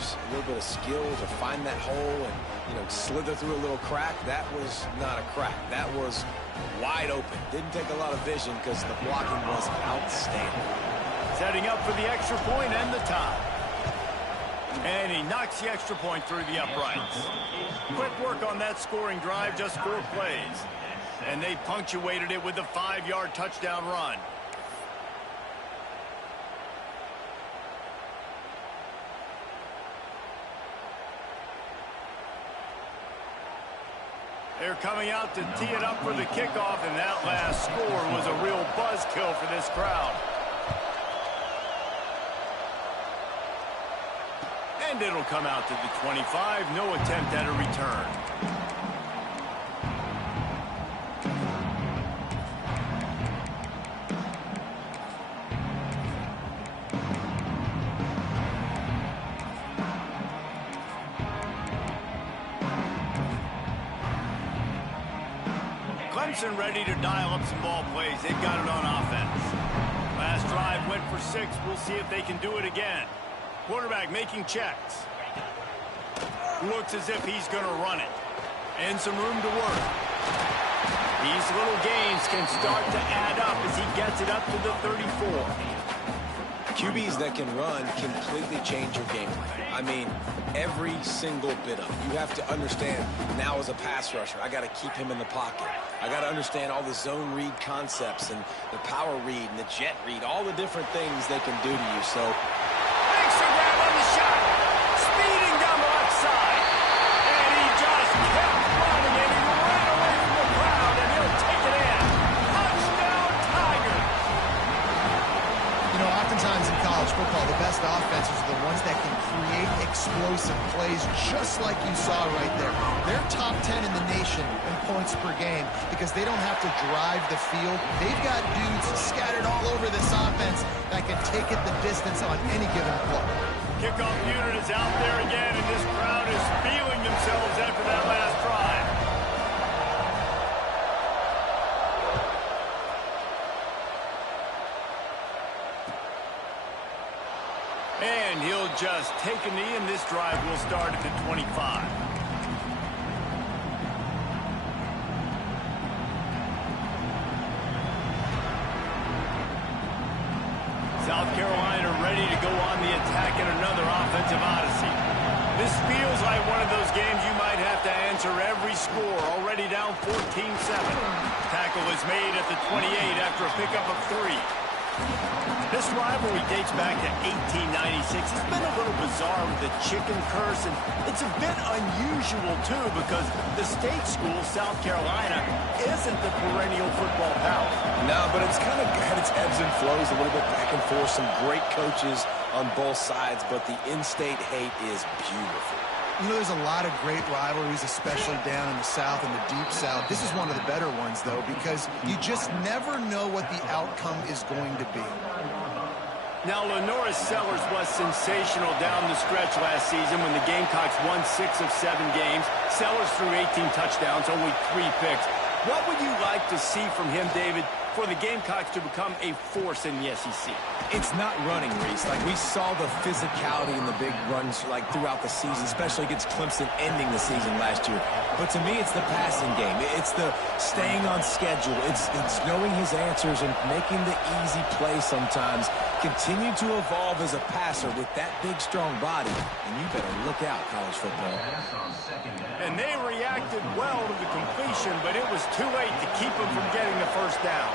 requires a little bit of skill to find that hole and, you know, slither through a little crack. That was not a crack. That was wide open. Didn't take a lot of vision because the blocking was outstanding. Setting up for the extra point and the tie. And he knocks the extra point through the uprights. Quick work on that scoring drive, just 4 plays. And they punctuated it with a 5-yard touchdown run. They're coming out to tee it up for the kickoff, and that last score was a real buzzkill for this crowd. And it'll come out to the 25. No attempt at a return. Clemson ready to dial up some ball plays. They've got it on offense. Last drive went for 6. We'll see if they can do it again. Quarterback making checks. Looks as if he's going to run it. And some room to work. These little gains can start to add up as he gets it up to the 34. QBs that can run completely change your game plan. I mean, every single bit of it. You have to understand, now as a pass rusher, I got to keep him in the pocket. I got to understand all the zone read concepts and the power read and the jet read, all the different things they can do to you. So, makes a grab on the shot. Speeding down the left side. And he just kept running, and he ran away from the crowd, and he'll take it in. Touchdown, Tigers. You know, oftentimes in college football, the best offenses are the ones that can create explosive plays, just like you saw right there. They're top 10 in the nation in points per game because they don't have to drive the field. They've got dudes scattered all over this offense that can take it the distance on any given play. Kickoff unit is out there again, and this crowd is feeling themselves after that last drive. And he'll just take a knee, and this drive will start at the 25. South Carolina ready to go on the attack in another offensive odyssey. This feels like one of those games you might have to answer every score. Already down 14-7. Tackle is made at the 28 after a pickup of 3. This rivalry dates back to 1896. It's been a little bizarre with the chicken curse, and it's a bit unusual, too, because the state school, South Carolina, isn't the perennial football power. no, but it's kind of had its ebbs and flows, a little bit back and forth. Some great coaches on both sides, but the in-state hate is beautiful. You know, there's a lot of great rivalries, especially down in the South and the Deep South. This is one of the better ones, though, because you just never know what the outcome is going to be. Now, Lenora Sellers was sensational down the stretch last season when the Gamecocks won 6 of 7 games. Sellers threw 18 touchdowns, only 3 picks. What would you like to see from him, David, for the Gamecocks to become a force in the SEC? It's not running, Reese. Like, we saw the physicality in the big runs, like, throughout the season, especially against Clemson ending the season last year. But to me, it's the passing game. It's the staying on schedule. It's knowing his answers and making the easy play sometimes. Continue to evolve as a passer with that big, strong body. And you better look out, college football. And they reacted well to the completion, but it was too late to keep them from getting the first down.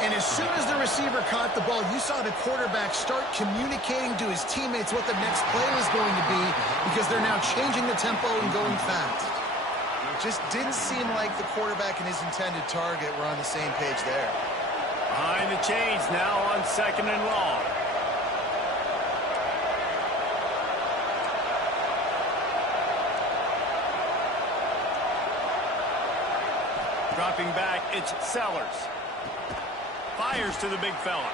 And as soon as the receiver caught the ball, you saw the quarterback start communicating to his teammates what the next play was going to be because they're now changing the tempo and going fast. It just didn't seem like the quarterback and his intended target were on the same page there. Behind the chains now on 2nd and long. Dropping back, it's Sellers. Fires to the big fella.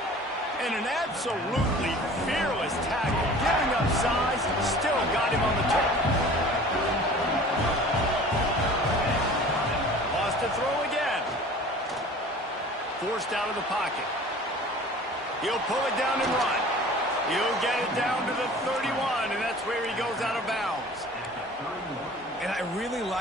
And an absolutely fearless tackle. Giving up size, still got him on the turf. Lost to throw again. Forced out of the pocket. He'll pull it down and run. He'll get it down to the 31, and that's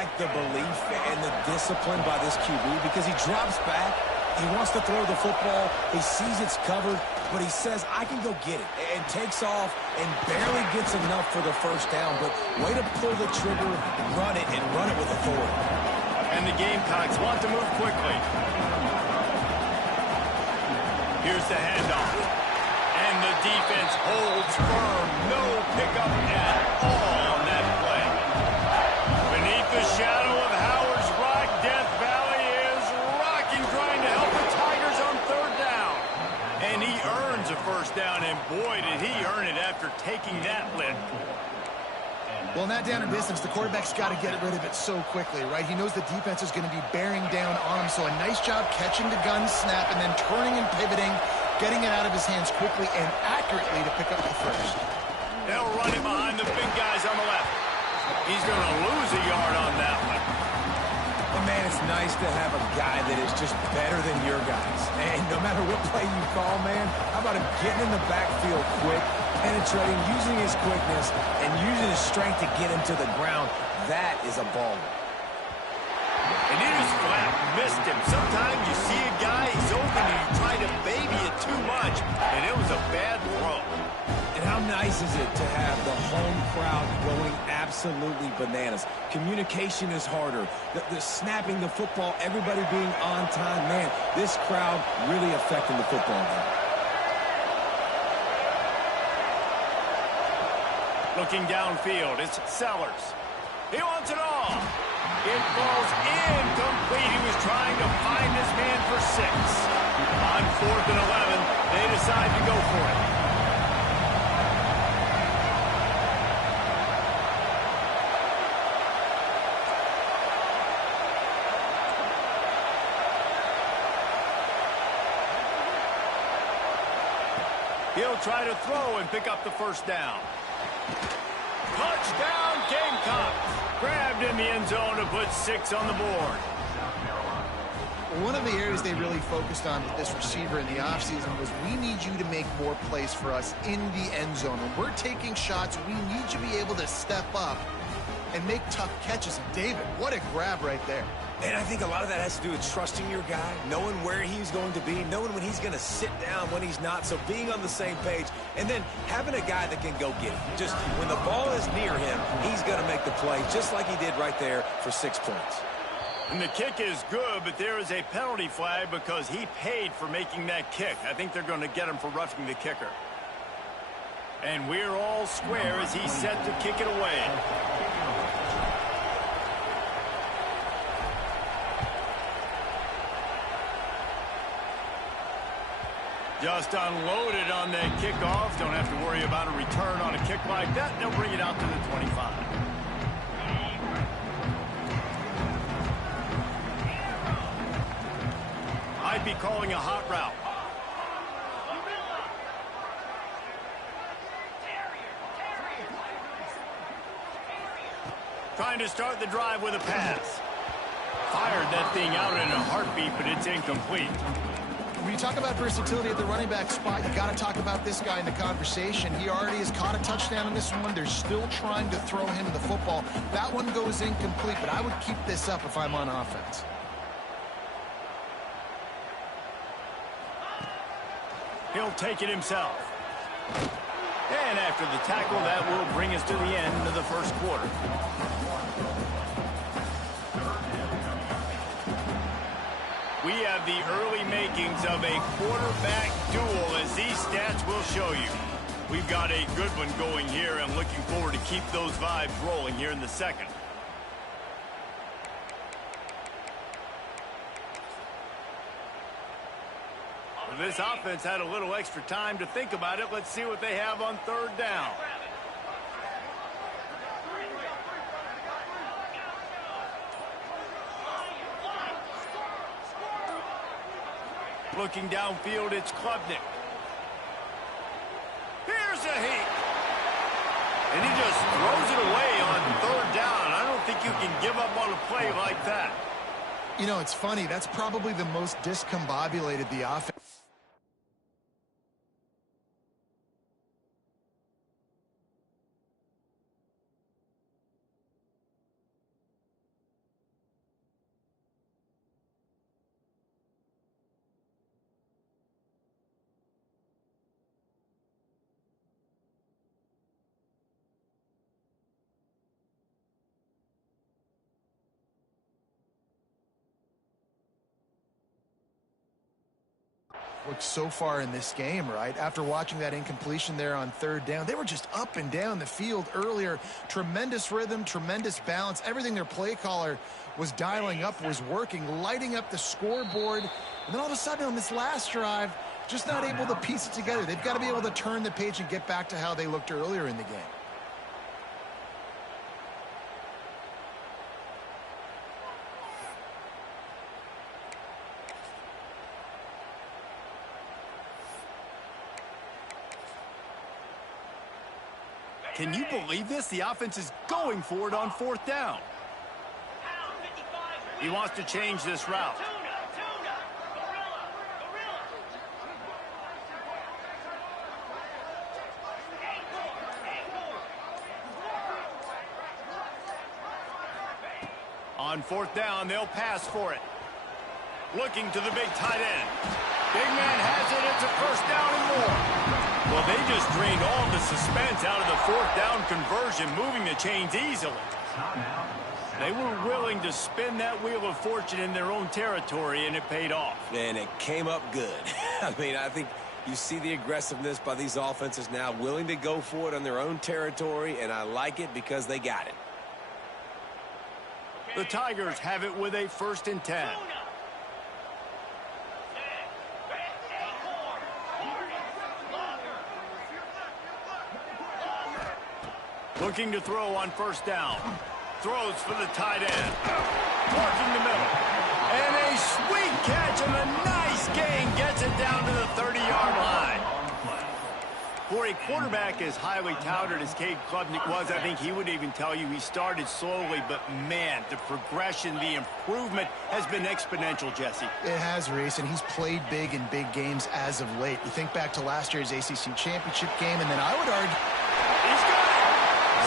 like the belief and the discipline by this QB because he drops back. He wants to throw the football. He sees it's covered, but he says, I can go get it, and takes off and barely gets enough for the first down. But way to pull the trigger, run it, and run it with authority. And the Gamecocks want to move quickly. Here's the handoff. And the defense holds firm. No pickup at all on that play. Beneath the shadow of Howard's Rock, Death Valley is rocking, trying to help the Tigers on third down. And he earns a first down, and boy, did he earn it after taking that lift. Well, in that down and distance, the quarterback's got to get rid of it so quickly, right? He knows the defense is going to be bearing down on him, so a nice job catching the gun snap and then turning and pivoting, getting it out of his hands quickly and accurately to pick up the first. They'll run it behind the big guys on the left. He's going to lose a yard on that one. But man, it's nice to have a guy that is just better than your guys. And no matter what play you call, man, how about him getting in the backfield quick, penetrating, using his quickness, and using his strength to get him to the ground. That is a baller. And he just flat missed him. Sometimes you see a guy, he's open, and you try to baby it too much, and it was a bad throw. And how nice is it to have the home crowd going absolutely bananas? Communication is harder. The snapping the football, everybody being on time. Man, this crowd really affecting the football game. Looking downfield, it's Sellers. He wants it all. It falls incomplete. He was trying to find this man for 6. On 4th and 11, they decide to go for it. He'll try to throw and pick up the first down. Touchdown, Gamecocks! Grabbed in the end zone to put 6 on the board. One of the areas they really focused on with this receiver in the offseason was we need you to make more plays for us in the end zone. When we're taking shots, we need you to be able to step up and make tough catches. And David, what a grab right there. And I think a lot of that has to do with trusting your guy, knowing where he's going to be, knowing when he's going to sit down, when he's not, so being on the same page, and then having a guy that can go get it. Just when the ball is near him, he's going to make the play, just like he did right there for 6 points. And the kick is good, but there is a penalty flag because he paid for making that kick. I think they're going to get him for roughing the kicker. And we're all square as he's set to kick it away. Just unloaded on that kickoff. Don't have to worry about a return on a kick like that. They'll bring it out to the 25. Might be calling a hot route. Trying to start the drive with a pass. Fired that thing out in a heartbeat, but it's incomplete. When you talk about versatility at the running back spot, you got to talk about this guy in the conversation. He already has caught a touchdown in this one. They're still trying to throw him the football. That one goes incomplete, but I would keep this up if I'm on offense. He'll take it himself. And after the tackle, that will bring us to the end of the first quarter. We have the early makings of a quarterback duel, as these stats will show you. We've got a good one going here, and looking forward to keep those vibes rolling here in the second. Well, this offense had a little extra time to think about it. Let's see what they have on third down. Looking downfield, it's Klubnik. Here's a heat. And he just throws it away on third down. I don't think you can give up on a play like that. You know, it's funny. That's probably the most discombobulated the offense. Look, so far in this game, right? After watching that incompletion there on third down, they were just up and down the field earlier. Tremendous rhythm, tremendous balance. Everything their play caller was dialing up was working, lighting up the scoreboard. And then all of a sudden on this last drive, just not able to piece it together. They've got to be able to turn the page and get back to how they looked earlier in the game. Can you believe this? The offense is going for it on fourth down. He wants to change this route. On fourth down, they'll pass for it. Looking to the big tight end. Big man has it. It's a first down and more. Well, they just drained all the suspense out of the fourth down conversion, moving the chains easily. They were willing to spin that wheel of fortune in their own territory, and it paid off. And it came up good. I mean, I think you see the aggressiveness by these offenses now, willing to go for it on their own territory, and I like it because they got it. The Tigers have it with a 1st and 10. Looking to throw on first down. Throws for the tight end. Working the middle. And a sweet catch and a nice gain gets it down to the 30-yard line. For a quarterback as highly touted as Cade Klubnik was, I think he would even tell you he started slowly, but man, the progression, the improvement has been exponential, Jesse. It has, Reese, and he's played big in big games as of late. You think back to last year's ACC championship game, and then I would argue... He's got it!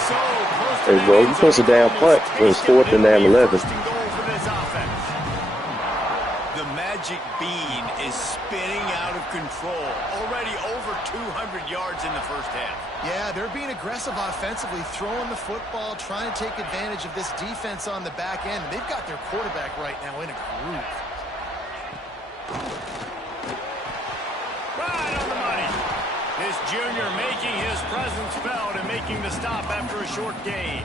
So close to Hey, bro, you supposed to down punt when it's 4th and down 11. The magic bean is spinning out of control. Already over 200 yards in the first half. Yeah, they're being aggressive offensively, throwing the football, trying to take advantage of this defense on the back end. They've got their quarterback right now in a groove. Right on the money. This junior making his presence felt and making the stop after a short gain.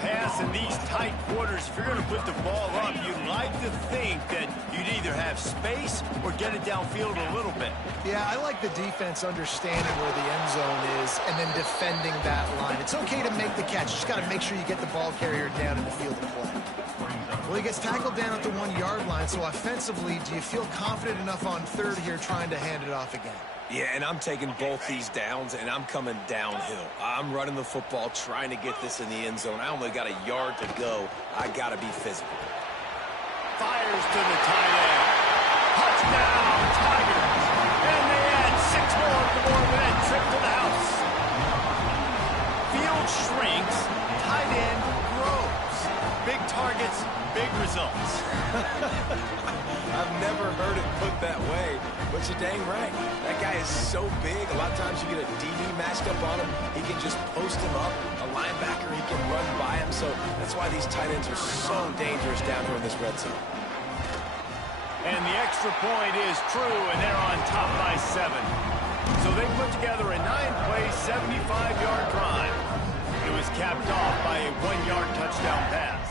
Pass in these tight quarters, if you're going to put the ball up, you'd like to think that you'd either have space or get it downfield a little bit. Yeah, I like the defense understanding where the end zone is and then defending that line. It's okay to make the catch. You just got to make sure you get the ball carrier down in the field of play. Well, he gets tackled down at the 1-yard line, so offensively, do you feel confident enough on third here trying to hand it off again? Yeah, and I'm taking both these downs, and I'm coming downhill. I'm running the football, trying to get this in the end zone. I only got a yard to go. I got to be physical. Fires to the tight end. Touchdown, Tigers. And they add 6 more to the board with that trip to the house. Field shrinks, tight end grows. Big targets, big results. I've never heard it put that way, but you're dang right. That guy is so big. A lot of times you get a DB matched up on him. He can just post him up. A linebacker, he can run by him. So that's why these tight ends are so dangerous down here in this red zone. And the extra point is true, and they're on top by 7. So they put together a 9-play, 75-yard drive. It was capped off by a 1-yard touchdown pass.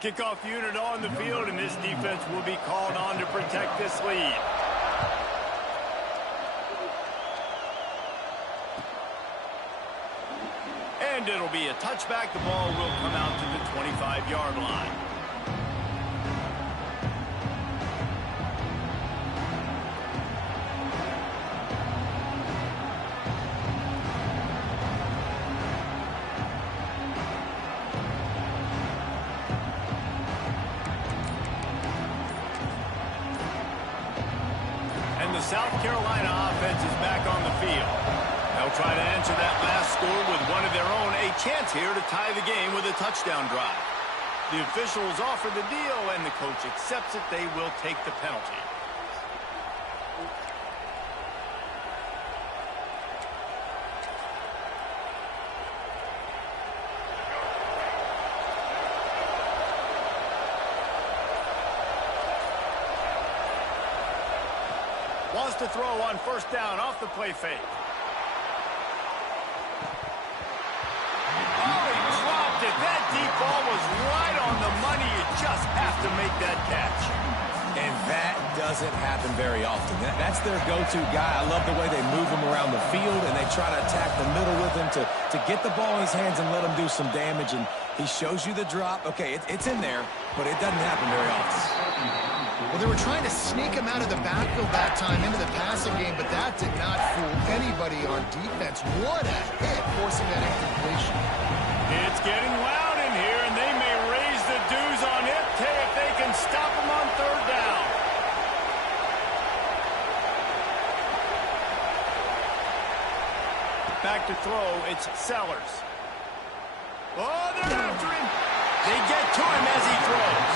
Kickoff unit on the field, and this defense will be called on to protect this lead. And it'll be a touchback. The ball will come out to the 25-yard line. South Carolina offense is back on the field. They'll try to answer that last score with one of their own. A chance here to tie the game with a touchdown drive. The officials offer the deal, and the coach accepts it. They will take the penalty. Wants to throw on first down off the play fake. Oh, he dropped it. That deep ball was right on the money. You just have to make that catch. And that doesn't happen very often. That's their go-to guy. I love the way they move him around the field, and they try to attack the middle with him to get the ball in his hands and let him do some damage. And he shows you the drop. Okay, it's in there, but it doesn't happen very often. Well, they were trying to sneak him out of the backfield that time into the passing game, but that did not fool anybody on defense. What a hit, forcing that incompletion. It's getting loud in here, and they may raise the dues on it if they can stop him on third down. Back to throw, it's Sellers. Oh, they're after him. They get to him as he throws.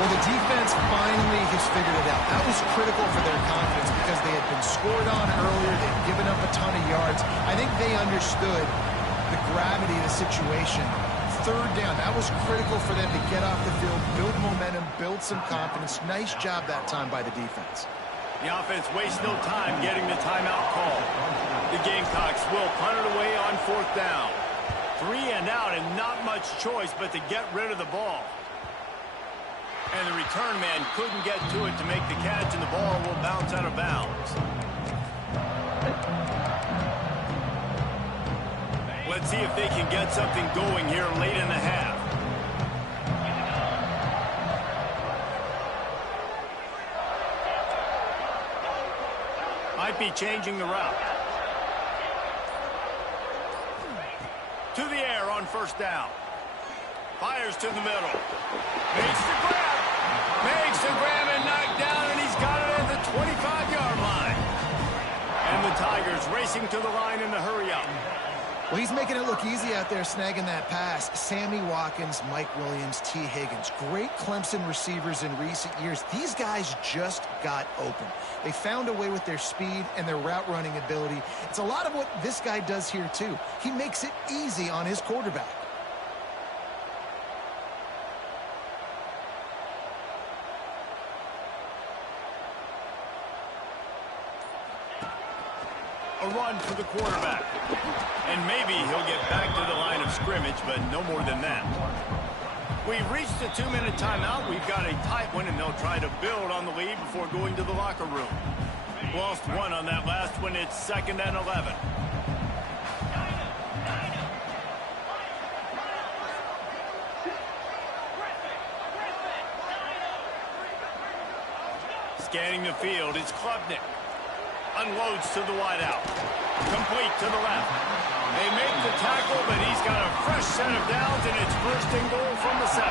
Well, the defense finally has figured it out. That was critical for their confidence because they had been scored on earlier. They'd given up a ton of yards. I think they understood the gravity of the situation. Third down, that was critical for them to get off the field, build momentum, build some confidence. Nice job that time by the defense. The offense wastes no time getting the timeout call. The Gamecocks will punt it away on fourth down. 3 and out and not much choice but to get rid of the ball. And the return man couldn't get to it to make the catch, and the ball will bounce out of bounds. Let's see if they can get something going here late in the half. Might be changing the route. To the air on first down. Fires to the middle. Makes the grab. Makes the grab and knocked down, and he's got it at the 25-yard line. And the Tigers racing to the line in the hurry-up. Well, he's making it look easy out there, snagging that pass. Sammy Watkins, Mike Williams, T. Higgins. Great Clemson receivers in recent years. These guys just got open. They found a way with their speed and their route-running ability. It's a lot of what this guy does here, too. He makes it easy on his quarterback. A run for the quarterback. And maybe he'll get back to the line of scrimmage, but no more than that. We've reached the 2-minute timeout. We've got a tight one, and they'll try to build on the lead before going to the locker room. Lost one on that last one. It's 2nd and 11. Scanning the field, it's Klubnik. Unloads to the wideout. Complete to the left. They make the tackle, but he's got a fresh set of downs, and it's 1st and goal from the 7.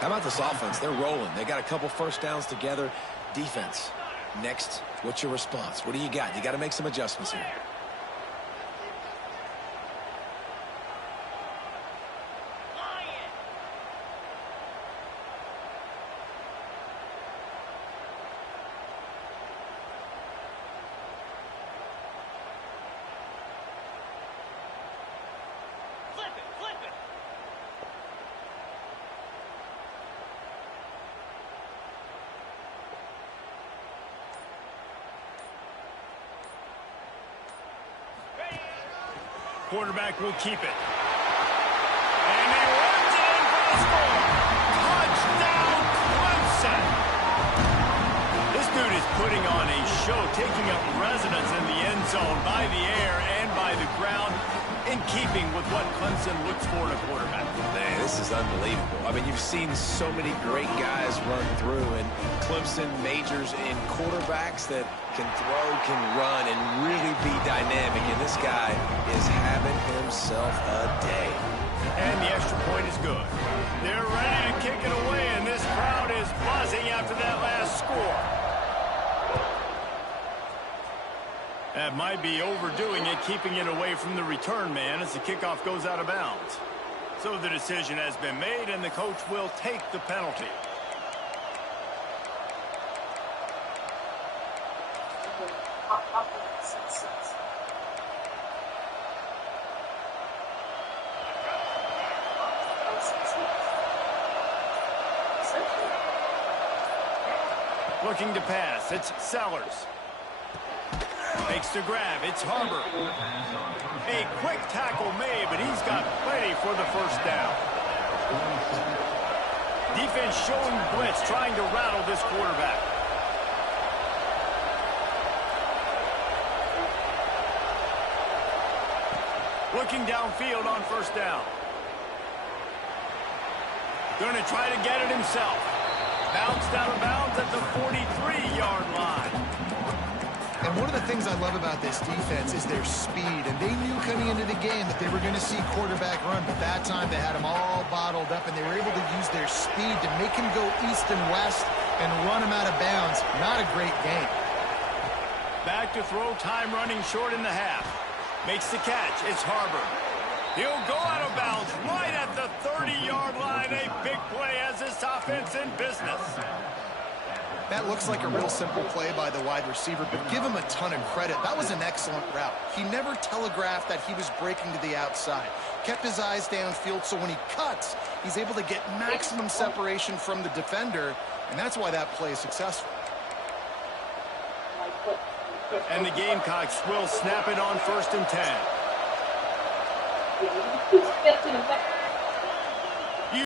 How about this offense? They're rolling. They got a couple first downs together. Defense. Next, what's your response? What do you got? You got to make some adjustments here. Quarterback will keep it. And he runs it in for the score. Touchdown, Clemson. This dude is putting on a show, taking up residence in the end zone by the air and by the ground, in keeping with what Clemson looks for in a quarterback. Man, this is unbelievable. I mean, you've seen so many great guys run through, and Clemson majors in quarterbacks that can throw, can run, and really be dynamic. And this guy is having himself a day. And the extra point is good. They're ready to kick it away, and this crowd is buzzing after that last score. That might be overdoing it, keeping it away from the return man as the kickoff goes out of bounds. So the decision has been made, and the coach will take the penalty. Looking to pass, it's Sellers. Makes the grab, it's Harbor. A quick tackle made, but he's got plenty for the first down. Defense showing blitz, trying to rattle this quarterback. Looking downfield on first down. Going to try to get it himself. Bounced out of bounds at the 43-yard line. And one of the things I love about this defense is their speed. And they knew coming into the game that they were going to see quarterback run. But that time they had him all bottled up, and they were able to use their speed to make him go east and west and run him out of bounds. Not a great game. Back to throw, time running short in the half. Makes the catch. It's Harbor. He'll go out of bounds right at the 30-yard line. A big play as this offense in business. That looks like a real simple play by the wide receiver, but give him a ton of credit. That was an excellent route. He never telegraphed that he was breaking to the outside. Kept his eyes downfield, so when he cuts, he's able to get maximum separation from the defender, and that's why that play is successful. And the Gamecocks will snap it on 1st and 10.